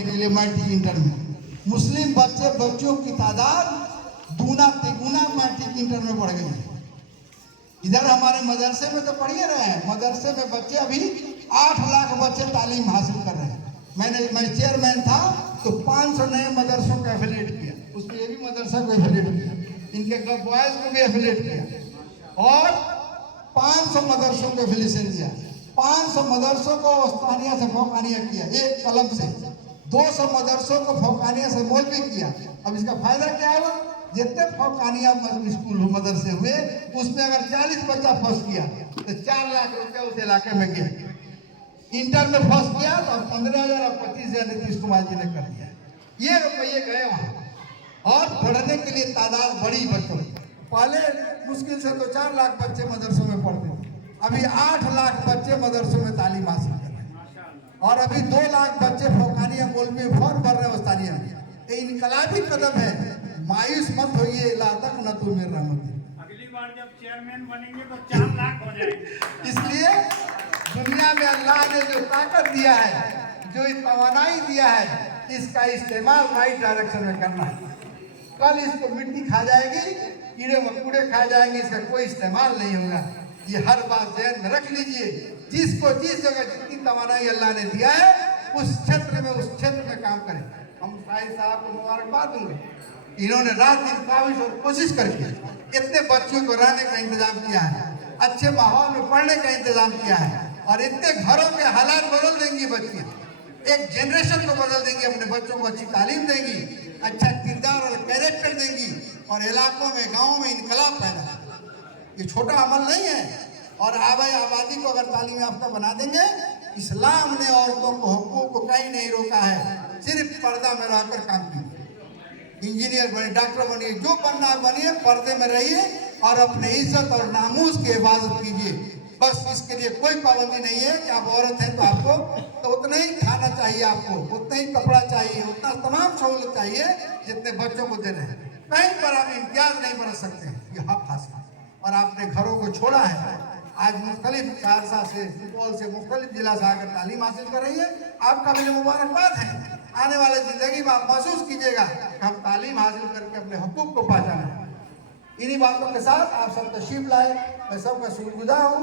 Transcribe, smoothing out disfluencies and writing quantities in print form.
के लिए matric inter में मुस्लिम बच्चों की तादाद दूना तिगुना मैट्रिक इंटर में बढ़ गई है। इधर हमारे मदरसे में तो पढ़िए रहे हैं, मदरसे में बच्चे अभी 8 लाख बच्चे तालीम हासिल कर रहे हैं। मैं चेयरमैन था तो 500 नए मदरसों को एफिलिएट किया, उसमें ये भी मदरसा को एफिलिएट किया, इनके बॉयज को भी एफिलिएट किया और 500 मदरसों को एफिलिएशन दिया। 500 मदरसों को उस्तानिया से फौकानिया किया एक कलम से, 200 मदरसों को फौकानिया से मौलवी किया। अब इसका फायदा क्या है? जितने फौकानिया स्कूल मदरसे हुए उसमें अगर 40 बच्चा फर्स्ट किया तो 4 लाख रुपया उस इलाके में गया। इंटर में फर्स्ट किया तो 15,000 और 25,000 नीतीश कुमार जी ने कर दिया। ये रुपये गए वहाँ और पढ़ने के लिए तादाद बड़ी बच्चों की। पहले मुश्किल से तो 4 लाख बच्चे मदरसों में पढ़ते थे, अभी 8 लाख बच्चे मदरसों में तालीम हासिल कर रहे हैं और अभी 2 लाख बच्चे फौकानिया मौलवी में फॉर्म भर रहे हैं उस्तानिया में। ये इनकलाबी कदम है, मायूस मत होइए, ला तक न तू मेरे रहमत। अगली बार जब चेयरमैन बनेंगे तो 4 लाख हो जाएंगे। इसलिए दुनिया में अल्लाह ने जो ताकत दिया है, जो तवानाई दिया है, इसका इस्तेमाल राइट डायरेक्शन में करना है। कल इसको मिट्टी खा जाएगी, कीड़े मकोड़े खा जाएंगे, इसका कोई इस्तेमाल नहीं होगा। ये हर बात ध्यान में रख लीजिए। जिसको जिस जगह जितनी तवानाई अल्लाह ने दिया है उस क्षेत्र में काम करें। हम शाहिद साहब को मुबारकबाद दूंगे, इन्होंने रात दिन काविश और कोशिश करके इतने बच्चों को रहने का इंतजाम किया है, अच्छे माहौल में पढ़ने का इंतजाम किया है और इतने घरों के हालात बदल देंगी बच्चियाँ, एक जनरेशन को बदल देंगी, अपने बच्चों को अच्छी तालीम देंगी, अच्छा किरदार और कैरेक्टर देंगी और इलाकों में गाँव में इनकलाब पैदा होगा। ये छोटा अमल नहीं है और आबादी को अगर तालीम याफ्ता बना देंगे, इस्लाम ने औरतों को हकूक़ को कहीं नहीं रोका है, सिर्फ पर्दा में रहकर काम कीजिए। इंजीनियर बनिए, डॉक्टर बनिए, जो बनना बनिए, पर्दे में रहिए और अपने इज्जत और नामूस की हिफाजत कीजिए। बस इसके लिए कोई पाबंदी नहीं है कि आप औरत हैं तो आपको तो उतना ही खाना चाहिए, आपको उतना ही कपड़ा चाहिए, उतना तमाम सहूलत चाहिए जितने बच्चों को दे रहे हैं। कहीं पर आप इम्तियाज नहीं बरत सकते हैं, ये हक हासिल और आपने घरों को छोड़ा है। आज मुख्तलिफ सहरसा से, सुपौल से, मुख्तलिफ जिला से आकर तालीम हासिल कर रही है, आपका भी मुबारकबाद है। आने वाले जिंदगी में आप महसूस कीजिएगा कि हम तालीम हासिल करके अपने हकूक़ को पहचाने। इन्हीं बातों के साथ आप सब तशरीफ लाए, मैं सबका शुक्रगुजार हूँ।